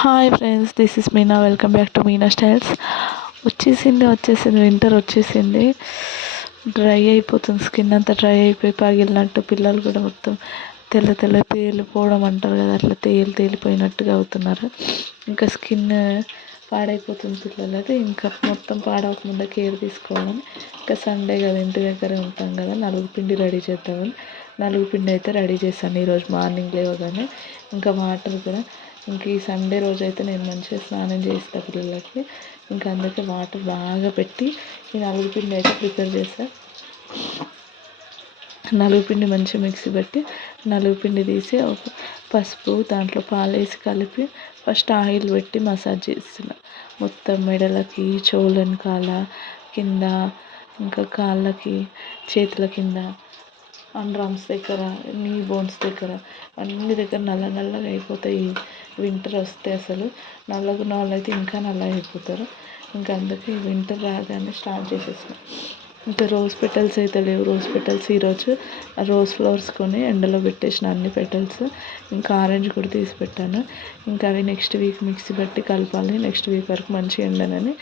Hi friends this is Meena welcome back to Meena styles వచ్చేసింది వచ్చేసింది. Winter వచ్చేసింది. Dry అయిపోతుంది. స్కిన్ అంతా డ్రై అయిపోయి పగిలినట్టు పిల్లలు కూడా మొత్తం తెల్ల తెల్ల తేలిపోవడం అంటారు కదా అట్లా తేలి తేలిపోయినట్టుగా అవుతున్నారు. ఇంకా స్కిన్ పాడైపోతుంది పిల్లలది. ఇంకా మొత్తం పాడవకుండా కేర్ తీసుకోవాలని ఇంకా సండే కదా ఇంటి దగ్గర ఉంటాం కదా. నలుగు పిండి రెడీ చేద్దామని. నలుగు పిండి అయితే రెడీ చేశాను. ఈరోజు మార్నింగ్ లేవగానే. ఇంకా వాటర్ కూడా ఇంక ఈ సండే రోజు అయితే నేను మంచిగా స్నానం చేస్తాను పిల్లలకి. ఇంకా అందుకే వాటర్ బాగా పెట్టి ఈ నలుగు పిండి అయితే ప్రిపేర్ చేస్తా. నలుగు పిండి మంచిగా మిక్సీ పెట్టి నలుగు పిండి తీసి ఒక పసుపు దాంట్లో పాలు వేసి కలిపి ఫస్ట్ ఆయిల్ పెట్టి మసాజ్ చేస్తున్నా. మొత్తం మెడలకి చెవులను కాళ్ళ కింద ఇంకా కాళ్ళకి చేతుల కింద అండ్ డ్రమ్స్ దగ్గర నీ బోన్స్ దగ్గర అన్ని దగ్గర నల్ల నల్లగా అయిపోతాయి వింటర్ వస్తే అసలు. నల్లగున్న వాళ్ళు అయితే ఇంకా నల్లగా అయిపోతారు. ఇంకా అందుకే వింటర్ రాగానే స్టార్ట్ చేసేసిన. ఇంకా రోజ్ పెటల్స్ అయితే లేవు. రోజ్ పెటల్స్ ఈరోజు రోజ్ ఫ్లవర్స్ కొని ఎండలో పెట్టేసిన అన్ని పెటల్స్. ఇంకా ఆరెంజ్ కూడా తీసి పెట్టాను. ఇంకా అవి నెక్స్ట్ వీక్ మిక్సీ పెట్టి కలపాలి. నెక్స్ట్ వీక్ వరకు మంచిగా ఎండనని.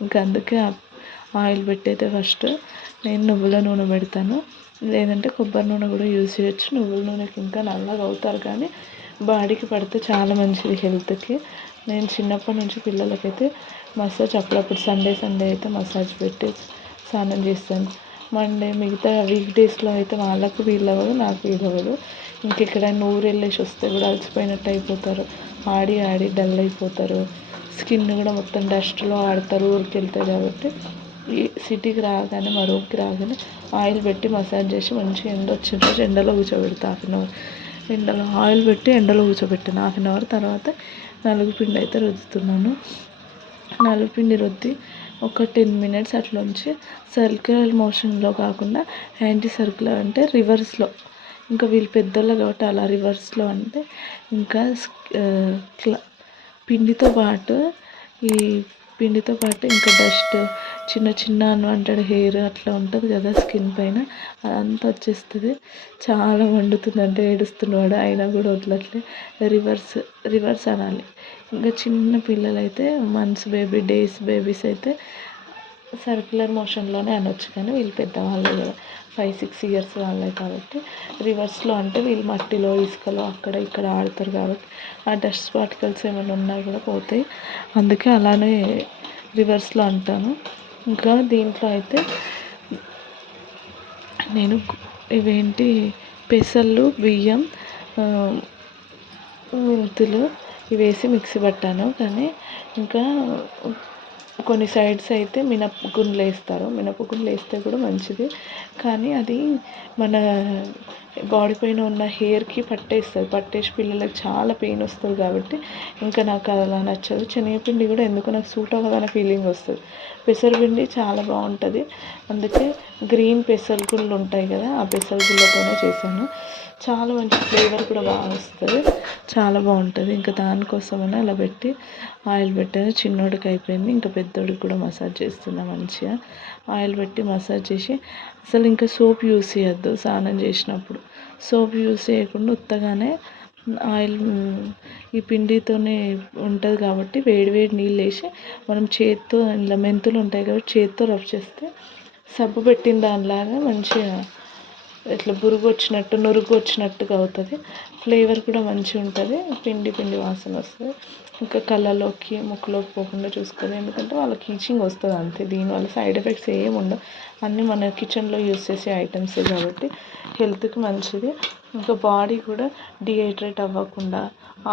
ఇంకా అందుకే ఆయిల్ పెట్టయితే ఫస్ట్. నేను నువ్వుల నూనె పెడతాను. లేదంటే కొబ్బరి నూనె కూడా యూజ్ చేయొచ్చు. నువ్వుల నూనెకి ఇంకా నల్లగా అవుతారు కానీ బాడీకి పడితే చాలా మంచిది హెల్త్కి. నేను చిన్నప్పటి నుంచి పిల్లలకైతే మసాజ్ అప్పుడప్పుడు సండే సండే అయితే మసాజ్ పెట్టి స్నానం చేస్తాను. మండే మిగతా వీక్ డేస్లో అయితే వాళ్ళకు వీలు అవ్వదు నాకు వీలు అవ్వదు. ఇంక ఊరు వెళ్ళేసి వస్తే కూడా అలసిపోయినట్టు అయిపోతారు. ఆడి ఆడి డల్ అయిపోతారు. స్కిన్ కూడా మొత్తం డస్ట్లో ఆడతారు ఊరికి వెళ్తారు కాబట్టి ఈ సిటీకి రాగానే మా రూమ్కి రాగానే ఆయిల్ పెట్టి మసాజ్ చేసి మంచిగా ఎండ వచ్చిన రోజు ఎండలో కూర్చోబెడతా హాఫ్ అన్ అవర్. ఎండలో ఆయిల్ పెట్టి ఎండలో కూర్చోబెట్టాను. హాఫ్ అన్ అవర్ తర్వాత నలుగు పిండి అయితే రుద్దుతున్నాను. నలుగు పిండి రుద్ది ఒక టెన్ మినిట్స్ అట్లుంచి సర్క్యులర్ మోషన్లో కాకుండా యాంటీ సర్క్యులర్ అంటే రివర్స్లో. ఇంకా వీళ్ళు పెద్దోళ్ళు కాబట్టి అలా రివర్స్లో అంటే ఇంకా పిండితో పాటు ఈ పిండితో పాటు ఇంకా డస్ట్ చిన్న చిన్న అన్వాంటెడ్ హెయిర్ అట్లా ఉంటుంది కదా స్కిన్ పైన. అదంతా వచ్చేస్తుంది. చాలా వండుతుంది అంటే ఏడుస్తున్నాడు అయినా కూడా వదలట్లే. రివర్స్ రివర్స్ అనాలి. ఇంకా చిన్న పిల్లలైతే మంత్స్ బేబీ డేస్ బేబీస్ అయితే సర్క్యులర్ మోషన్లోనే అనొచ్చు కానీ వీళ్ళు పెద్దవాళ్ళు కదా. ఫైవ్ సిక్స్ ఇయర్స్ వాళ్ళే కాబట్టి రివర్స్లో అంటే వీళ్ళు మట్టిలో ఇసుకలో అక్కడ ఇక్కడ ఆడతారు కాబట్టి ఆ డస్ట్ పార్టికల్స్ ఏమైనా ఉన్నా కూడా పోతాయి. అందుకే అలానే రివర్స్లో అంటాను. ఇంకా దీంట్లో అయితే నేను ఇవేంటి పెసలు బియ్యం మెంతులు ఇవి వేసి మిక్సీ పట్టాను. కానీ ఇంకా కొన్ని సైడ్స్ అయితే మినపగుండ్లు వేస్తారు మినపగుండ్లు వేస్తే కూడా మంచిది. కానీ అది మన బాడీ పైన ఉన్న హెయిర్కి పట్టేస్తుంది పట్టేసి పిల్లలకు చాలా పెయిన్ వస్తుంది కాబట్టి ఇంకా నాకు అలా నచ్చదు. శనగపిండి కూడా ఎందుకు నాకు సూట్ అవ్వదనే ఫీలింగ్ వస్తుంది. పెసరపిండి చాలా బాగుంటుంది. అందుకే గ్రీన్ పెసరగుళ్ళు ఉంటాయి కదా ఆ పెసరగుళ్ళతోనే చేశాను. చాలా మంచి ఫ్లేవర్ కూడా బాగా వస్తుంది. చాలా బాగుంటుంది. ఇంకా దానికోసమైనా అలా పెట్టి ఆయిల్ పెట్టాను. చిన్నోడికి అయిపోయింది. ఇంకా పెద్దోడికి కూడా మసాజ్ చేస్తున్నా మంచిగా. ఆయిల్ పెట్టి మసాజ్ చేసి అసలు ఇంకా సోప్ యూస్ చేయొద్దు స్నానం చేసినప్పుడు. సోప్ యూస్ చేయకుండా ఉత్తగానే ఆయిల్ ఈ పిండితోనే ఉంటుంది కాబట్టి వేడి వేడి నీళ్ళు వేసి మనం చేత్తో ఇలా మెంతులు ఉంటాయి కాబట్టి చేత్తో రబ్ చేస్తే సబ్బు పెట్టిన దానిలాగా మంచిగా ఇట్లా బురుగు వచ్చినట్టు నురుగు వచ్చినట్టుగా అవుతుంది. ఫ్లేవర్ కూడా మంచిగా ఉంటుంది. పిండి పిండి వాసన వస్తుంది. ఇంకా కళ్ళలోకి ముక్కులోకి పోకుండా చూసుకోవాలి. ఎందుకంటే వాళ్ళకి ఈచింగ్ వస్తుంది అంతే. దీనివల్ల సైడ్ ఎఫెక్ట్స్ ఏమి ఉండవు. అన్నీ మన కిచెన్లో యూస్ చేసే ఐటమ్సే కాబట్టి హెల్త్కి మంచిది. ఇంకా బాడీ కూడా డిహైడ్రేట్ అవ్వకుండా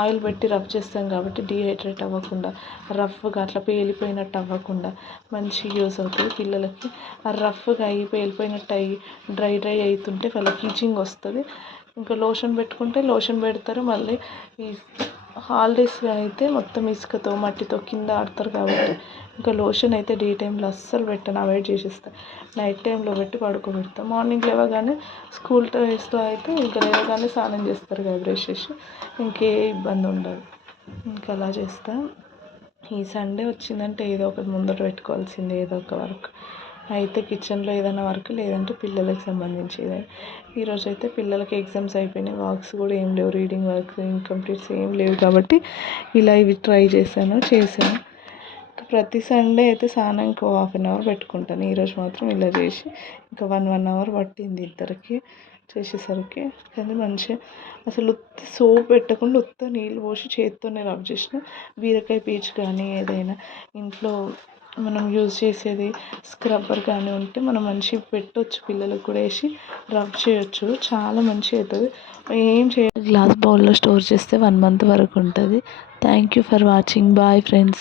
ఆయిల్ పెట్టి రఫ్ చేస్తాం కాబట్టి డిహైడ్రేట్ అవ్వకుండా రఫ్గా అట్లా పేలిపోయినట్టు అవ్వకుండా మంచి యూస్ అవుతుంది. పిల్లలకి ఆ రఫ్గా అయ్యి పేలిపోయినట్టు అయ్యి డ్రై డ్రై అవుతుంటే వాళ్ళకి ఈచింగ్ వస్తుంది. ఇంకా లోషన్ పెట్టుకుంటే లోషన్ పెడతారు మళ్ళీ ఈ హాలిడేస్లో అయితే మొత్తం ఇసుకతో మట్టితో కింద ఆడతారు కాబట్టి ఇంకా లోషన్ అయితే డే టైంలో అస్సలు పెట్టను అవాయిడ్ చేసేస్తాను నైట్ టైంలో పెట్టి పడుకోబెడతాను మార్నింగ్ లేవగానే స్కూల్ డేస్లో అయితే ఇంకా లేవగానే స్నానం చేస్తారు కదా బ్రష్ చేసి. ఇంకే ఇబ్బంది ఉండదు. ఇంకా అలా చేస్తాను ఈ సండే వచ్చిందంటే ఏదో ఒకటి ముందర పెట్టుకోవాల్సిందే ఏదో ఒక వర్క్. అయితే కిచెన్లో ఏదైనా వర్క్ లేదంటే పిల్లలకి సంబంధించి ఈరోజు అయితే పిల్లలకి ఎగ్జామ్స్ అయిపోయినాయి. వర్క్స్ కూడా ఏం లేవు. రీడింగ్ వర్క్స్ ఇన్కంప్లీట్స్ ఏం లేవు కాబట్టి ఇలా ఇవి ట్రై చేశాను చేశాను. ప్రతి సండే అయితే సానా ఇంకో హాఫ్ అన్ అవర్ పెట్టుకుంటాను. ఈరోజు మాత్రం ఇలా చేసి ఇంకా వన్ వన్ అవర్ పట్టింది ఇద్దరికి చేసేసరికి. కానీ మంచిగా అసలు ఉత్తి సోప్ పెట్టకుండా ఉత్త నీళ్ళు పోసి చేత్తోనే రబ్ చేసిన. బీరకాయ పీచు కానీ ఏదైనా ఇంట్లో మనం యూజ్ చేసేది స్క్రబ్బర్ కానీ ఉంటే మనం మంచిగా పెట్టొచ్చు పిల్లలకు కూడా వేసి రబ్ చేయొచ్చు. చాలా మంచిగా అవుతుంది ఏం చేయ గ్లాస్ బౌల్లో స్టోర్ చేస్తే వన్ మంత్ వరకు ఉంటుంది. Thank you for watching bye friends